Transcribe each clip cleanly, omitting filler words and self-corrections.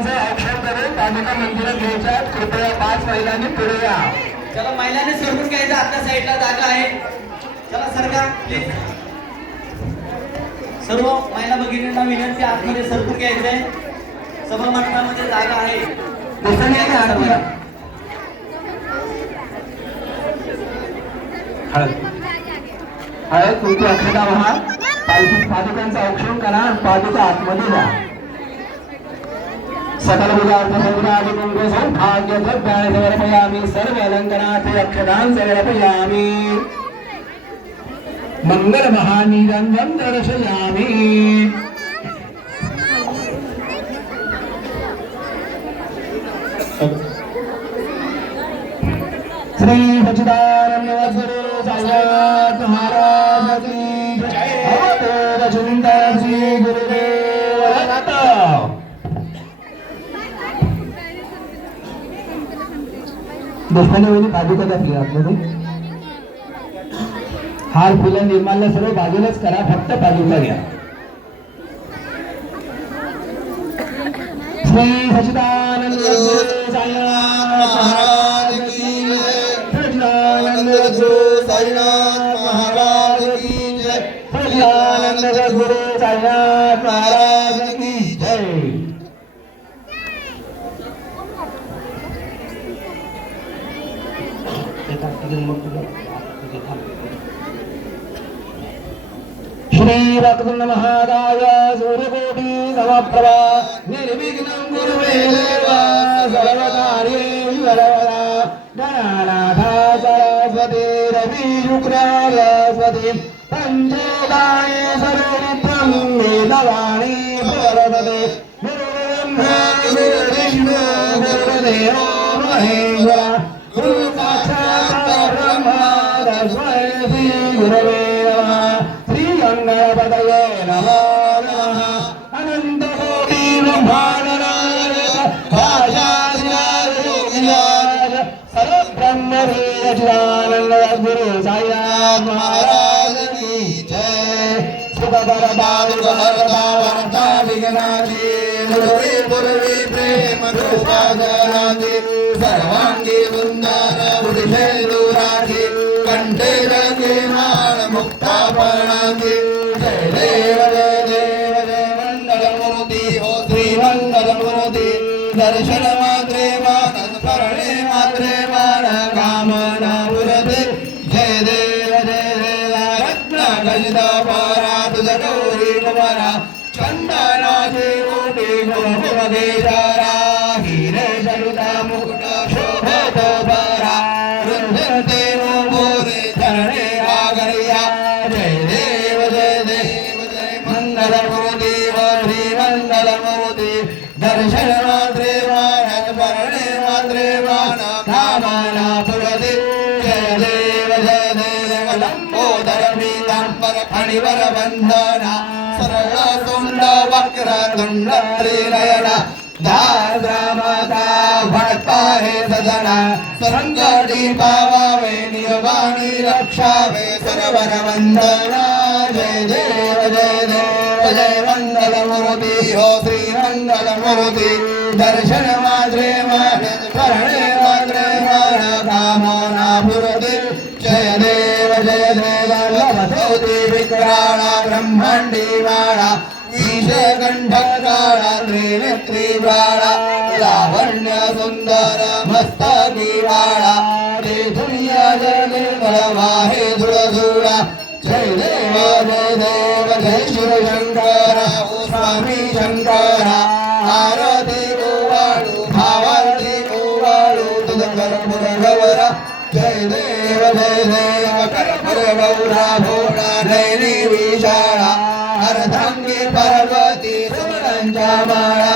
पादुकांचं औक्षण करून पादुका मंदिरात घ्यायच्या कृपया 5 महिलांनी पुढे या. चला महिलांनी सरकून घ्यायचं आतल्या साईडला जागा आहे. चला सरका प्लीज. सर्व महिला भगिनींना विनंती आतमध्ये सरकून घ्यायचंय. सभा मंडपामध्ये जागा आहे. हळद कुंकू अक्षता वाहा. पादुकांचं औक्षण करा आणि पादुका आतमध्ये द्या. सकल आदि कुंकू सौभाग्य द्रव्याणि समर्पयामि. सर्व अलंकरणार्थे अक्षतान् समर्पयामि. मंगल महानिरंजन दर्शयामि. श्री सच्चिदानंद गुरु साईनाथ महाराज की जय. अवधूत चिंतन श्री गुरुदेव दत्त. दोस्तांनी पादुका घातली आतमध्ये. हार फुलं निर्माल्य सर्व बाजूलाच करा. फक्त पादुका घ्या. श्री सच्चिदानंद गुरु साईनाथ महाराज की जय. सच्चिदानंद गुरु साईनाथ महाराज की जय. सच्चिदानंद गुरु साईनाथ महाराज की जय. श्री वक्रतुंड महाकाय सूर्यकोटि समप्रभा निर्विघ्नं कुरु मे देव सर्वकार्येषु सर्वदा. गणानाथा सरस्वती रवि शुक्र बृहस्पति पंचोदाये सर्वनित्यं वेदवाणी प्रवर्तते. गुरुर्ब्रह्मा गुरुर्विष्णु गुरुर्देवो महेश्वरा. गुरु साक्षात् परब्रह्म तस्मै श्री गुरवे नमः. गणपतये नमो नमः. अनंत कोटि ब्रह्मांड नायक भाषाधिराज योगिराज सर्व ब्रह्म सच्चिदानंद गुरु साईनाथ महाराज की जय. सुख बरदार बरदा विघ्नाची गुरुवी गुरुवी प्रेम कृपागराची सर्वांगी सुंदर बुद्धिशैलुराची कंठे रंगे मान मुक्तापणाची. जय देव जय देव जय मंगलमूर्ती हो श्री मंगलमूर्ती. दर्शन मात्रे मान स्मरणे मात्रे मान कामना पुरते. जय देव जय देव रत्न गलित पारा तुझ गौरी कुमारा. चंदनाचे कोटी गुरुदेशारा. हिरे सरुता मुकुट शोभतो परा. वृंदते मोरे चरणे आगरिया. जय देव जय देव जय मंगलमूर्ती हो श्री मंगलमूर्ती. दर्शन मात्रे मान स्मरणे मात्रे मान कामना पुरते. जय देव जय देव लंबोदर पीतांबर फणिवर बंधना. सरळ सुंद वक्र तुंड त्रिनयना. दाद्रामता भटका हे सजना. संकटी पावावे नियमानी रक्षावे सर्वर वंदना. जय देव जय देव जय मंगलमूर्ती हो श्री मंगलमूर्ती. दर्शन मात्रे मान स्मरणे मात्रे मान कामना पुरते. जय देव जय देव लभतोति विक्राळा ब्रह्मांडी वाळा. ईशकंठकाळा त्रिनेत्री वाळा. लावण्य सुंदर मस्तकी वाळा. ते दुनिया जय निर्मळ वाहे धुळधुळा. जय देव जय देव जय शिव शंकरा ओ स्वामी शंकरा. आरती ओवाळू भावारती ओवाळू तुझ कर्पूर गौरा. जय देव कर्पूर गौरा भोळा नैनी विशाळा. अर्धांगी पार्वती सुमनांच्या माळा.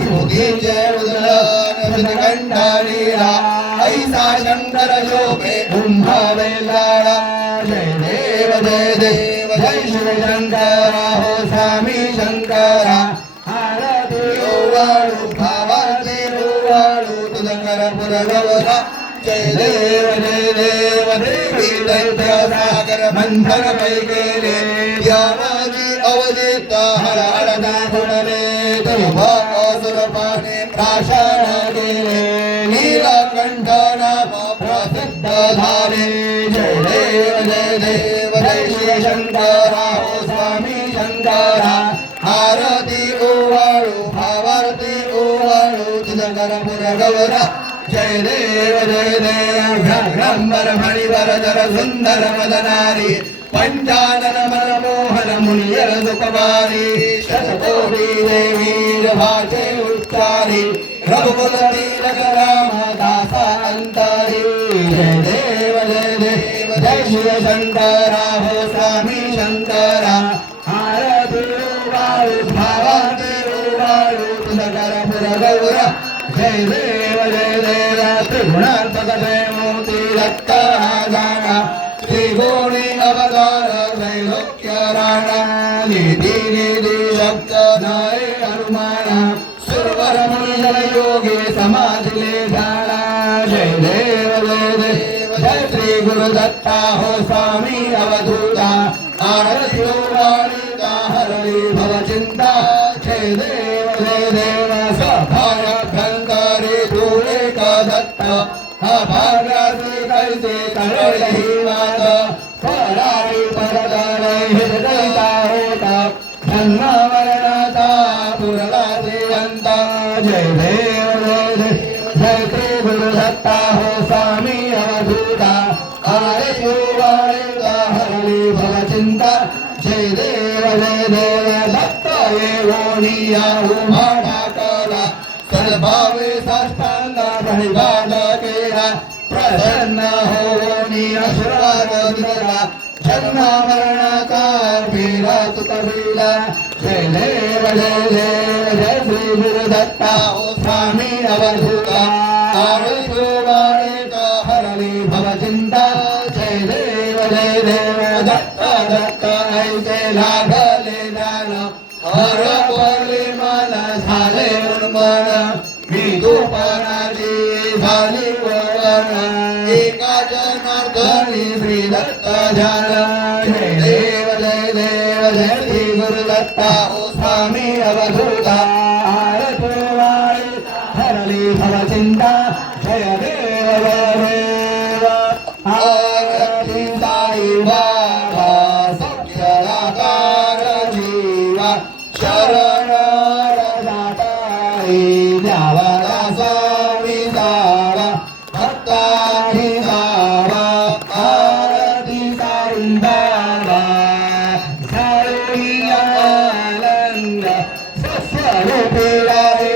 श्रुतीचे उदलन कंठालीला. ऐसा शंकर शोभे कुंभवेलाळा. जय देव जय देव जय शिव शंकरा हो स्वामी शंकरा. आरती ओवाळू भावारती ओवाळू तुझ कर्पूर गौरा. जय देव देवी दैत्य सागर मंथन पैकेले. यामाजी अवधित हर हर दाखुणले. तुम असुर पाने प्राशन केले नीलकंठन प्रसिद्ध झाले जय देव जय श्री शंकरा हो स्वामी शंकरा आरती ओवाळू भावारती ओवाळू तुझं करपुर गौरा जय देव भ्रमर फणीवर जर सुंदर मदनारी पंचानन मनमोहन मुनियर सुकुमारी शतकोटी देवीर भाचे उच्चारी रघुकुल तिलक राम दासा अंतरी जय देव जय शिव शंकरा हो स्वामी शंकरा आरती ओवाळू भावारती ओवाळू तुझं करपुर गौरा जय देव त्रिगुणात्मक मोती दत्त गाणा त्रिगुणी अवतार त्रैलोक्य राणा निधी निधी शब्द नाय हनुमाना सुरवर मुनिजन योगी समाधिले जाणा जय देव जय श्री गुरु दत्ता हो स्वामी अवधूता आरती वाणिका हरली भव चिंता जय देव सभाय भंगारी तुले का दत्त अभाग्यासी कैसे कळही वाद पराई परदानय हृदयता होता जन्म मरणाचा पुरला श्रीवंत जय देव जय श्री गुरु दत्ता हो स्वामी अवधूता आरती वाणिका हरली भव चिंता जय देव दत्त येवोनिया उमाडा कला सद्भावे साष्टांग प्रणिपात केला प्रसन्न होवोनी आशीर्वाद दिला जन्म मरणाचा पीडा तुटविला जय देव जय श्री गुरु दत्ता हो स्वामी अवधूता आरती वाणिका हरली भव चिंता जय देव दत्त दत्त ऐसे लागले ज्ञान हर पडले मला झाले उन्मन मी दुपाराची झाली वळण एका जनार्दनी श्री दत्त ध्यान जय देव जय श्री गुरु दत्ता हो स्वामी अवधूता आरती वाणिका हरली भव चिंता जय देव आरती साई बाबा सख्यदाकार जीवा शरण रजाताई